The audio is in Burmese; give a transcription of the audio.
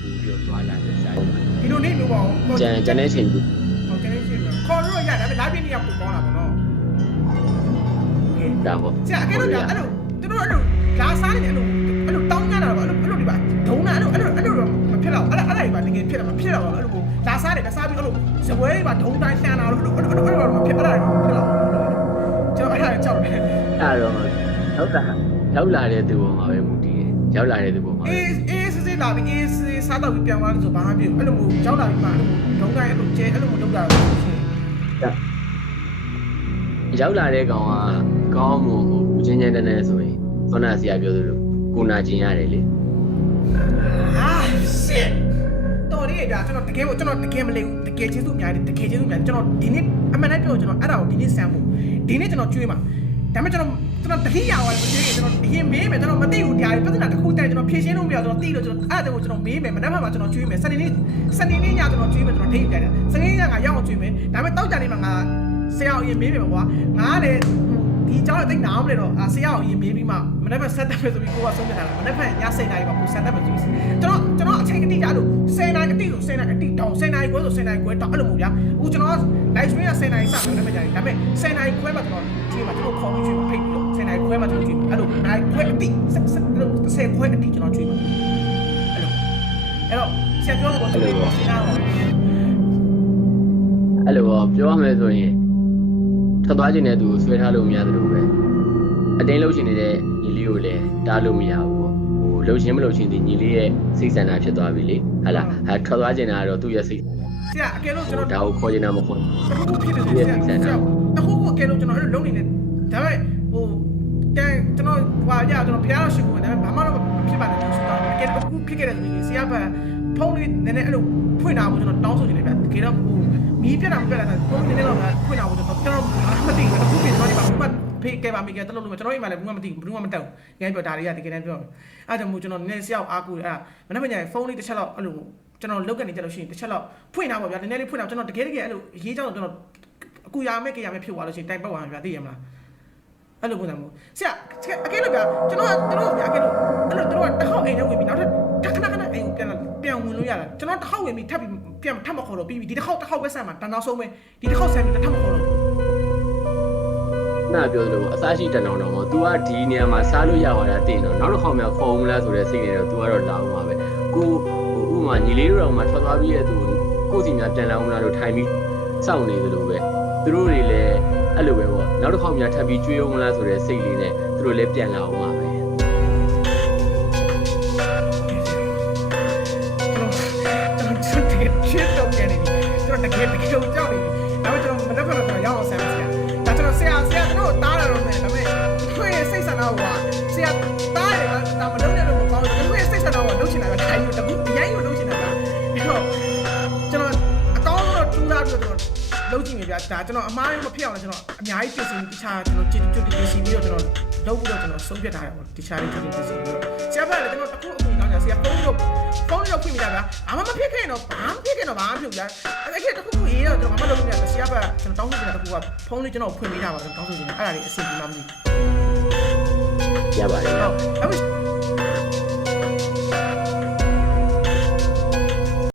ပြီးတော့သွားလာနေစားတယ် ဒီလိုနေလို့ပေါ့ ကျန်တဲ့ချိန်ကြီး ဟုတ်ကဲ့ရှင်ခေါ်လို့ရတယ်ဒါပေမဲ့ live နေရပို့ကောင်းတာပေါ့နော် ဒါပေါ့ ဆရာအဲ့လိုအဲ့လိုသူတို့အဲ့လိုလာစားနေတယ်အဲ့လိုတောင်းကြတာတော့အဲ့လိုဒီပါဒုံးတာအဲ့လိုတော့မဖြစ်တော့အဲ့ဒါဒီပါတကယ်ဖြစ်တာမဖြစ်တော့အဲ့လိုလာစားတယ်စားပြီးအဲ့လိုဇပွဲတွေပါဒုံးတိုင်းဆန်တာလို့အဲ့လိုမဖြစ်အဲ့ဒါဖြစ်တော့ကျွန်တော်အဲ့ဒါကြောက်တယ် အဲ့တော့ရောက်လာတဲ့သူပေါ်မှာပဲမူတည်တယ်ရောက်လာတဲ့သူပေါ်မှာအေးစစ်လာပြီးအေးစစ်စားတော့ပြီးပြန်သွားလို့ဆိုဘာမှမဖြစ်ဘူးအဲ့လိုမျိုးရောက်လာပြီးမှဒုံးတိုင်းအဲ့လိုကျဲအဲ့လိုမျိုးလုပ်တာရောက်လာတဲ့ကောင်ကကောင်းမှုဦးချင်းချင်းတန်းတန်းဆိုရင်ခေါင်းနာဆရာပြောသလိုကိုနာကျင်ရတယ်လေ shit တော်ရည်ဒါကျွန်တော်တကယ်ကိုကျွန်တော်တကယ်မလေးဘူးတကယ်ကျေးဇူးအများကြီးတကယ်ကျေးဇူးအများကျွန်တော်ဒီနေ့အမှန်တမ်းပြောကျွန်တော်အဲ့ဒါကိုဒီနေ့ဆမ်းဖို့ဒီနေ့ကျွန်တော်ကျွေးမှာဒါပေမဲ့ကျွန်တော်တတိယရောလည်းကျွေးရင်ကျွန်တော်အရင်မေးမယ်ကျွန်တော်မသိဘူးတရားပြဿနာတစ်ခုတည်းကျွန်တော်ဖြေရှင်းလို့မရတော့သိလို့ကျွန်တော်အဲ့ဒါကိုကျွန်တော်မေးမယ်မနေ့မှကျွန်တော်ကျွေးမယ်စနေနေ့ညကျွန်တော်ကျွေးမယ်ကျွန်တော်ထိတ်ကြတယ်စနေနေ့ညငါရောက်အောင်ကျွေးမယ်ဒါပေမဲ့တောက်ကြနေမှာငါဆရာအရင်မေးမယ်ကွာငါလည်းဒီเจ้าတော့တိတ်နာအောင်လေတော့ဆရာကိုအရင်မေးပြီးမှမနေ့ကဆက်တက်မယ်ဆိုပြီးကိုကဆုံးဖြတ်တာမနေ့ကည7:00နာရီမှာကိုဆက်တက်မယ်ဆိုပြီးကျွန်တော်အချိန်အတိအကျလို့10:00နာရီအတိလို့10:00နာရီအတိတောင်း10:00နာရီခွဲဆို10:00နာရီခွဲတောင်းအဲ့လိုမျိုးဗျာအခုကျွန်တော် live stream က10:00နာရီစမယ်မနေ့ကကြာတယ်ဒါပေမဲ့10:00နာရီခွဲမှာကျွန်တော်ချိန်မှာကျွန်တော်ခေါ်ပြီးချိန်မှာဖိတ်ပြီးတော့10:00နာရီခွဲမှာကျွန်တော်ချိန်အဲ့လိုနိုင်ခွဲအတိ10ခွဲအတိကျွန်တော်ချိန်မှာအဲ့တော့ဆရာပြောလို့ကျွန်တော်ရှင်းတာပါအဲ့လိုပေါ့ပြောရမယ်ဆိုရင်ထွက်သွားခြင်းတဲ့သူဆွဲထားလို့မရတယ်လို့ပဲအတင်းလှုပ်ရှင်နေတဲ့ညီလေးကိုလည်းတားလို့မရဘူးပေါ့ဟိုလှုပ်ရှင်မလှုပ်ရှင်ဒီညီလေးရဲ့စိတ်ဆန္ဒဖြစ်သွားပြီလေဟာလားထွက်သွားခြင်းတာကတော့သူ့ရဲ့စိတ်ဆရာအကယ်လို့ကျွန်တော်ဒါကိုခေါ်ခြင်းတာမခေါ်ဘူးအခုဖြစ်နေတယ်ဆရာအခုအကယ်လို့ကျွန်တော်အဲ့လိုလုပ်နေတယ်ဒါပေမဲ့ဟိုတန်ကျွန်တော်ဟွာရကျွန်တော်ဖျားလို့ရှိကိုဒါပေမဲ့ဘာမှတော့မဖြစ်ပါနဲ့လို့ဆိုတော့အကယ်အခုဖြစ်ခဲ့တယ်ဆိုရင်ဆရာကဖုန်းလေးနည်းနည်းအဲ့လိုဖွင့်တာကိုကျွန်တော်တောင်းဆိုနေတယ်ဗျတကယ်တော့ဟိုမီးပြတ်တာမပြတ်တာဖုန်းနည်းနည်းတော့ဖွင့်တာကိုကျွန်တော်မသိဘူးအခုပြင်သွားနေပါဘူးဖေးကဲပါမိကဲတလို့လို့ကျွန်တော်အိမ်မှာလည်းဘူးမှမသိဘူးဘူးမှမတက်ဘူးငယ်ပြောဒါတွေကတကယ်တမ်းပြောအဲ့ဒါကြောင့်မို့ကျွန်တော်နည်းဆရာအားကိုအဲ့မနေ့ကညဖုန်းလေးတစ်ချက်လောက်အဲ့လိုကျွန်တော်လုတ်ကနေကြလို့ရှိရင်တစ်ချက်လောက်ဖွင့်တာပေါ့ဗျာနည်းနည်းလေးဖွင့်တာကျွန်တော်တကယ်အဲ့လိုရေးကြောင်းကျွန်တော်အကူရမယ်ကြရမယ်ဖြစ်သွားလို့ရှိရင်တိုင်ပတ်သွားမှာဗျာသိရမလားအဲ့လိုပုံစံမျိုးဆရာအကဲလို့ဗျာကျွန်တော်တို့ဗျာအကဲလို့အဲ့လိုတို့ကတစ်ခေါက်အိမ်ထဲဝင်ပြီးနောက်ထပ်ခဏအိမ်ကိုပြန်ဝင်လို့ရတာကျွန်တော်တစ်ခေါက်ဝင်ပြီးထပ်ပြီးပြန်ထပ်မခေါ်တော့ပြီးဒီတစ်ခေါက်ပဲဆက်မှာတန်းနောက်ဆုံးပဲဒီတစ်ခေါက်ဆက်ပြီးထပ်မခေါ်တော့နာပြောသလိုအစားရှိတန်တောင်တော့ तू ကဒီနေရာမှာစားလို့ရသွားတာသိရင်တော့နောက်တစ်ခေါက်မှခေါ်မလားဆိုတဲ့စိတ်နဲ့တော့ तू ကတော့လာအောင်ပါပဲကိုဥပမာညီလေးတို့တော့မှထွက်သွားပြီးတဲ့သူကိုစီများပြန်လာအောင်လားလို့ထိုင်ပြီးစောင့်နေသလိုပဲသူတို့တွေလည်းအဲ့လိုပဲပေါ့နောက်တစ်ခေါက်မှထပ်ပြီးကြွေးအောင်လားဆိုတဲ့စိတ်လေးနဲ့သူတို့လည်းပြန်လာအောင်ပါပဲချစ်တော့ကြနေပြီကျွန်တော်တကယ်ကြောက်နေပြီဒါပေမဲ့ကျွန်တော်မနေ့ကတော့ရောက်အောင်ဆမ်းဆရာဒါကျွန်တော်ဆရာကျွန်တော်တားရတော့မယ်ဒါပေမဲ့ခွေးစိတ်ဆန္ဒကဆရာတားတယ်ဒါမလုပ်ရလို့မကောင်းဘူးခွေးစိတ်ဆန္ဒကလုပ်ချင်တာကထိုင်လို့တကူအရင်ကလုပ်ချင်တာကအဲ့တော့ကျွန်တော်အကောင်းဆုံးတော့တူလာပြီးတော့လုပ်ကြည့်နေပြဒါကျွန်တော်အမားရောမဖြစ်အောင်လည်းကျွန်တော်အများကြီးပြင်ဆင်တခြားကျွန်တော်ကျွတ်ပြင်ဆင်ပြီးတော့ကျွန်တော်လုပ်ပြီးတော့ကျွန်တော်ဆုံးဖြတ်ထားတယ်ပေါ့တခြားလေးကျွတ်ပြင်ဆင်ပြီးတော့ဆရာကလည်းကျွန်တော်အခုအခုကောင်းတယ်ဆရာဖုန်းလို့ပြင်မိတာဗျာအမမဖြစ်ခဲ့တော့ဘာမဖြစ်ခဲ့တော့ဘာမှဖြစ်ဘူးဗျာအဲ့ဒီတခုခုရေးတော့ကျွန်တော်မလုပ်လို့မရဘူးဆရာကကျွန်တော်တောင်းဆိုနေတာတခုကဖုန်းလေးကျွန်တော်ဖွင့်ပေးထားပါဆိုတောင်းဆိုနေတာအဲ့ဒါလေးအဆင်ပြေမှမသိဘူးရပါတယ်ဟုတ်